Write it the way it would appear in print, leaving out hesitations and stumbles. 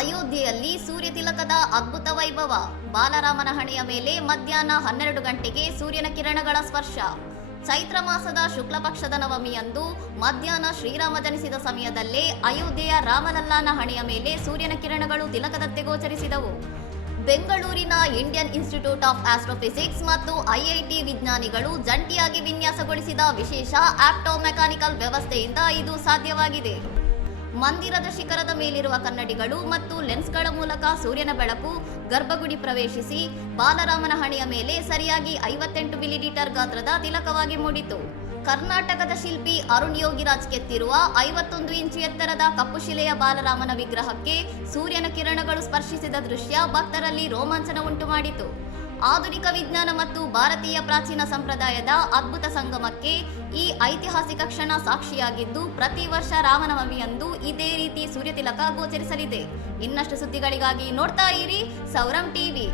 ಅಯೋಧ್ಯೆಯಲ್ಲಿ ಸೂರ್ಯ ತಿಲಕದ ಅದ್ಭುತ ವೈಭವ. ಬಾಲರಾಮನ ಹಣೆಯ ಮೇಲೆ ಮಧ್ಯಾಹ್ನ 12 ಗಂಟೆಗೆ ಸೂರ್ಯನ ಕಿರಣಗಳ ಸ್ಪರ್ಶ. ಚೈತ್ರ ಮಾಸದ ಶುಕ್ಲ ಪಕ್ಷದ ನವಮಿಯಂದು ಮಧ್ಯಾಹ್ನ ಶ್ರೀರಾಮ ಜನಿಸಿದ ಸಮಯದಲ್ಲೇ ಅಯೋಧ್ಯೆಯ ರಾಮಲಲ್ಲಾನ ಹಣೆಯ ಮೇಲೆ ಸೂರ್ಯನ ಕಿರಣಗಳು ತಿಲಕದಂತೆ ಗೋಚರಿಸಿದವು. ಬೆಂಗಳೂರಿನ ಇಂಡಿಯನ್ ಇನ್ಸ್ಟಿಟ್ಯೂಟ್ ಆಫ್ ಆಸ್ಟ್ರೋಫಿಸಿಕ್ಸ್ ಮತ್ತು ಐಐಟಿ ವಿಜ್ಞಾನಿಗಳು ಜಂಟಿಯಾಗಿ ವಿನ್ಯಾಸಗೊಳಿಸಿದ ವಿಶೇಷ ಆಪ್ಟೋಮೆಕಾನಿಕಲ್ ವ್ಯವಸ್ಥೆಯಿಂದ ಇದು ಸಾಧ್ಯವಾಗಿದೆ. ಮಂದಿರದ ಶಿಖರದ ಮೇಲಿರುವ ಕನ್ನಡಿಗಳು ಮತ್ತು ಲೆನ್ಸ್ಗಳ ಮೂಲಕ ಸೂರ್ಯನ ಬೆಳಕು ಗರ್ಭಗುಡಿ ಪ್ರವೇಶಿಸಿ ಬಾಲರಾಮನ ಹಣೆಯ ಮೇಲೆ ಸರಿಯಾಗಿ 58 ಮಿಲಿಲೀಟರ್ ಗಾತ್ರದ ತಿಲಕವಾಗಿ ಮೂಡಿತು. ಕರ್ನಾಟಕದ ಶಿಲ್ಪಿ ಅರುಣ್ ಯೋಗಿರಾಜ್ ಕೆತ್ತಿರುವ 51 ಇಂಚು ಎತ್ತರದ ಕಪ್ಪು ಶಿಲೆಯ ಬಾಲರಾಮನ ವಿಗ್ರಹಕ್ಕೆ ಸೂರ್ಯನ ಕಿರಣಗಳು ಸ್ಪರ್ಶಿಸಿದ ದೃಶ್ಯ ಭಕ್ತರಲ್ಲಿ ರೋಮಾಂಚನ ಉಂಟು ಮಾಡಿತು. ಆಧುನಿಕ ವಿಜ್ಞಾನ ಮತ್ತು ಭಾರತೀಯ ಪ್ರಾಚೀನ ಸಂಪ್ರದಾಯದ ಅದ್ಭುತ ಸಂಗಮಕ್ಕೆ ಈ ಐತಿಹಾಸಿಕ ಕ್ಷಣ ಸಾಕ್ಷಿಯಾಗಿದ್ದು, ಪ್ರತಿ ವರ್ಷ ರಾಮನವಮಿಯಂದು ಇದೇ ರೀತಿ ಸೂರ್ಯ ತಿಲಕ ಗೋಚರಿಸಲಿದೆ. ಇನ್ನಷ್ಟು ಸುದ್ದಿಗಳಿಗಾಗಿ ನೋಡ್ತಾ ಇರಿ ಸೌರಂ ಟಿವಿ.